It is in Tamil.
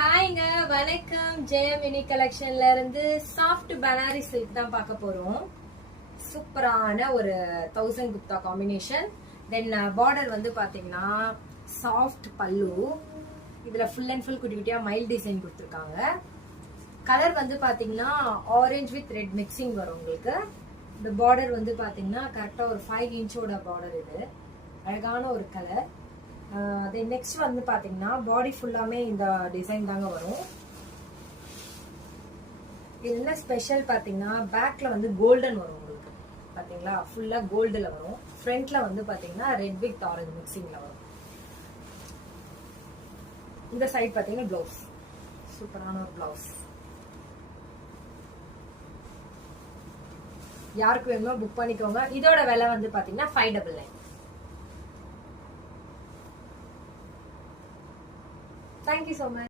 ஹாய்ங்க, வணக்கம். ஜெயமினி கலெக்ஷன்ல இருந்து சாஃப்ட் பனாரி சில்க் தான் பார்க்க போறோம். சூப்பரான ஒரு 1000 குப்தா காம்பினேஷன். தென் பார்டர் வந்து பாத்தீங்கன்னா சாஃப்ட் பல்லு. இதுல ஃபுல் அண்ட் ஃபுல் குட்டி குட்டியா மைல் டிசைன் கொடுத்துருக்காங்க. கலர் வந்து பாத்தீங்கன்னா ஆரஞ்சு வித் ரெட் மிக்சிங் வரும் உங்களுக்கு. இந்த பார்டர் வந்து பாத்தீங்கன்னா கரெக்டா ஒரு 5 இன்ச்சோட பார்டர். இது அழகான ஒரு கலர். நெக்ஸ்ட் வந்து பாத்தீங்கன்னா பாடி ஃபுல்லாமே இந்த டிசைன் தாங்க வரும். இது என்ன ஸ்பெஷல் பாத்தீங்கன்னா பேக்ல வந்து கோல்டன் வரும் உங்களுக்கு. பாத்தீங்களா, ஃபுல்லா கோல்டுல வரும். ஃப்ரண்ட்ல வந்து பாத்தீங்கன்னா ரெட் வித் ஆரஞ்சு மிக்சிங்ல வரும். இந்த சைட் பாத்தீங்கன்னா பிளவுஸ், சூப்பரான ஒரு பிளவுஸ். யாருக்கு வேணுமோ புக் பண்ணிக்கோங்க. இதோட விலை வந்து பாத்தீங்கன்னா 599. Thank you so much.